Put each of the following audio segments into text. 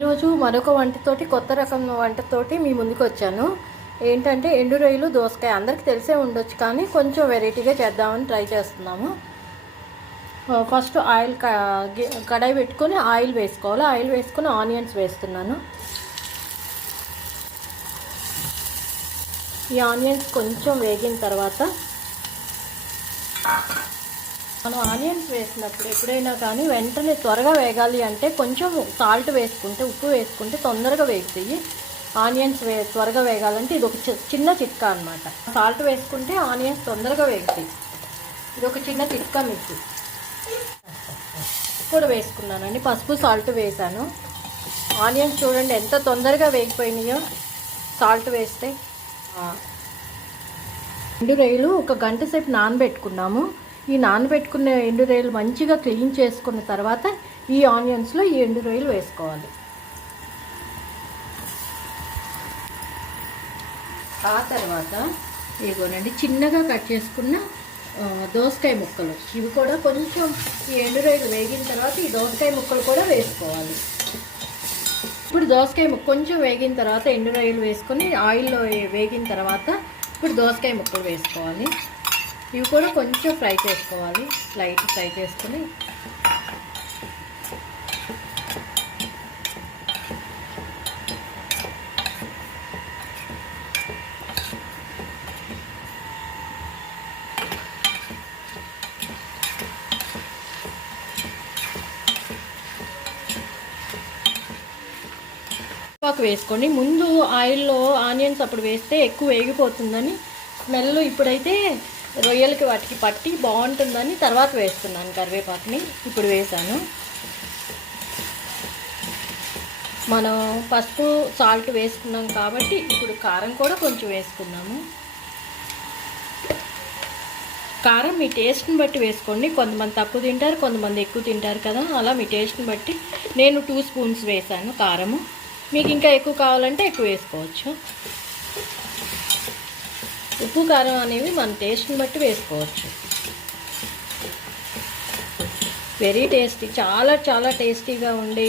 ఈరోజు మరొక వంటతోటి కొత్త రకం వంటతోటి మీ ముందుకు వచ్చాను. ఏంటంటే ఎండు రొయ్యలు దోసకాయ అందరికీ తెలిసే ఉండొచ్చు, కానీ కొంచెం వెరైటీగా చేద్దామని ట్రై చేస్తున్నాము. ఫస్ట్ ఆయిల్ కడాయి పెట్టుకొని ఆయిల్ వేసుకోవాలి. ఆయిల్ వేసుకొని ఆనియన్స్ వేస్తున్నాను. ఈ ఆనియన్స్ కొంచెం వేగిన తర్వాత మనం ఆనియన్స్ వేసినప్పుడు ఎప్పుడైనా కానీ వెంటనే త్వరగా వేగాలి అంటే కొంచెం సాల్ట్ వేసుకుంటే, ఉప్పు వేసుకుంటే తొందరగా వేగుతాయి. ఆనియన్స్ త్వరగా వేగాలంటే ఇది ఒక చిన్న చిట్కా అనమాట. సాల్ట్ వేసుకుంటే ఆనియన్స్ తొందరగా వేగుతాయి. ఇది ఒక చిన్న చిట్కా మీకు కూడా వేసుకున్నానండి. పసుపు సాల్ట్ వేసాను. ఆనియన్స్ చూడండి ఎంత తొందరగా వేగిపోయినాయో సాల్ట్ వేస్తే. ఎండు రొయ్యలు ఒక గంట సేపు నానబెట్టుకున్నాము. ఈ నానబెట్టుకున్న ఎండు రొయ్యలు మంచిగా క్లీన్ చేసుకున్న తర్వాత ఈ ఆనియన్స్లో ఈ ఎండు రొయ్యలు వేసుకోవాలి. ఆ తర్వాత ఇదిగోనండి చిన్నగా కట్ చేసుకున్న దోసకాయ ముక్కలు, ఇవి కూడా కొంచెం ఈ ఎండు రొయ్యలు వేగిన తర్వాత ఈ దోసకాయ ముక్కలు కూడా వేసుకోవాలి. ఇప్పుడు దోసకాయ ముక్క కొంచెం వేగిన తర్వాత ఎండు రొయ్యలు వేసుకొని ఆయిల్లో వేగిన తర్వాత ఇప్పుడు దోసకాయ ముక్కలు వేసుకోవాలి. ఇవి కూడా కొంచెం ఫ్రై చేసుకోవాలి. లైట్ ఫ్రై చేసుకుని వేసుకోండి. ముందు ఆయిల్లో ఆనియన్స్ అప్పుడు వేస్తే ఎక్కువ వేగిపోతుందని స్మెల్, ఇప్పుడైతే రొయ్యలకి వాటికి పట్టి బాగుంటుందని తర్వాత వేస్తున్నాను. కరివేపాకుని ఇప్పుడు వేసాను. మనం పసుపు సాల్ట్ వేసుకున్నాం కాబట్టి ఇప్పుడు కారం కూడా కొంచెం వేసుకున్నాము. కారం మీ టేస్ట్ని బట్టి వేసుకోండి. కొంతమంది తక్కువ తింటారు, కొంతమంది ఎక్కువ తింటారు కదా, అలా మీ టేస్ట్ని బట్టి. నేను 2 స్పూన్స్ వేసాను కారము. మీకు ఇంకా ఎక్కువ కావాలంటే ఎక్కువ వేసుకోవచ్చు. ఉప్పు కారం అనేవి మన టేస్ట్ని బట్టి వేసుకోవచ్చు. వెరీ టేస్టీ, చాలా చాలా టేస్టీగా ఉండే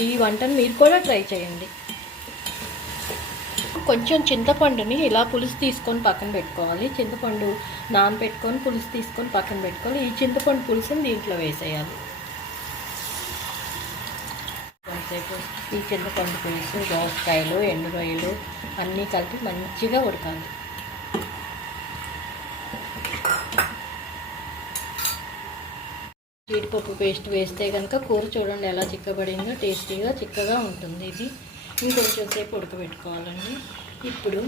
ఈ వంటను మీరు కూడా ట్రై చేయండి. కొంచెం చింతపండుని ఇలా పులుసు తీసుకొని పక్కన పెట్టుకోవాలి. చింతపండు నానబెట్టుకొని పులుసు తీసుకొని పక్కన పెట్టుకోవాలి. ఈ చింతపండు పులుసుని దీంట్లో వేసేయాలి. ఈ చింతపండు పులుసు, దోసకాయలు, ఎండు రొయ్యలు అన్నీ కలిపి మంచిగా ఉడకాలి. జీడిపప్పు పేస్ట్ వేస్తే కనుక కూర చూడండి ఎలా చిక్కబడిందో, టేస్టీగా చిక్కగా ఉంటుంది. ఇది ఇంకొంచెం సేపు ఉడకబెట్టుకోవాలండి. ఇప్పుడు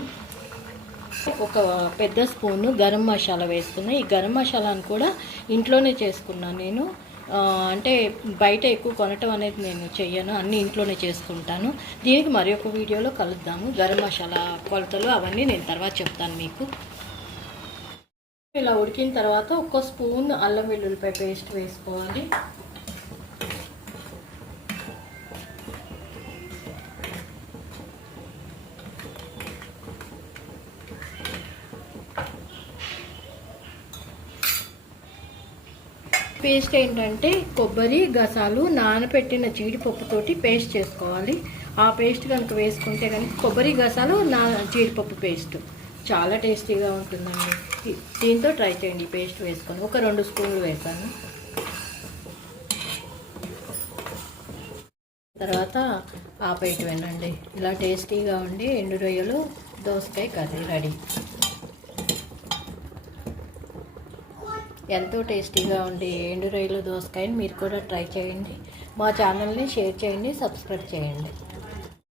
ఒక పెద్ద స్పూను గరం మసాలా వేసుకున్నాను. ఈ గరం మసాలాను కూడా ఇంట్లోనే చేసుకున్నాను నేను. అంటే బయట ఎక్కువ కొనటం అనేది నేను చెయ్యను, అన్నీ ఇంట్లోనే చేసుకుంటాను. దీనికి మరి ఒక వీడియోలో కలుద్దాము. గరం మసాలా కొలతలు అవన్నీ నేను తర్వాత చెప్తాను మీకు. ఇలా ఉడికిన తర్వాత 1 స్పూన్ అల్లం వెల్లుల్లిపాయ పేస్ట్ వేసుకోవాలి. పేస్ట్ ఏంటంటే కొబ్బరి గసాలు నానబెట్టిన జీడిపప్పుతోటి పేస్ట్ చేసుకోవాలి. ఆ పేస్ట్ కనుక వేసుకుంటే కనుక కొబ్బరి గసాలు జీడిపప్పు పేస్ట్ చాలా టేస్టీగా ఉంటుందండి. దీంతో ట్రై చేయండి. పేస్ట్ వేసుకొని ఒక 2 స్పూన్లు వేసాను. తర్వాత ఆపేయటం వినండి. ఇలా టేస్టీగా ఉండి ఎండు రొయ్యలు దోసకాయ కర్రీ రెడీ. ఎంతో టేస్టీగా ఉండి ఎండు రొయ్యలు దోసకాయని మీరు కూడా ట్రై చేయండి. మా ఛానల్ని షేర్ చేయండి, సబ్స్క్రైబ్ చేయండి.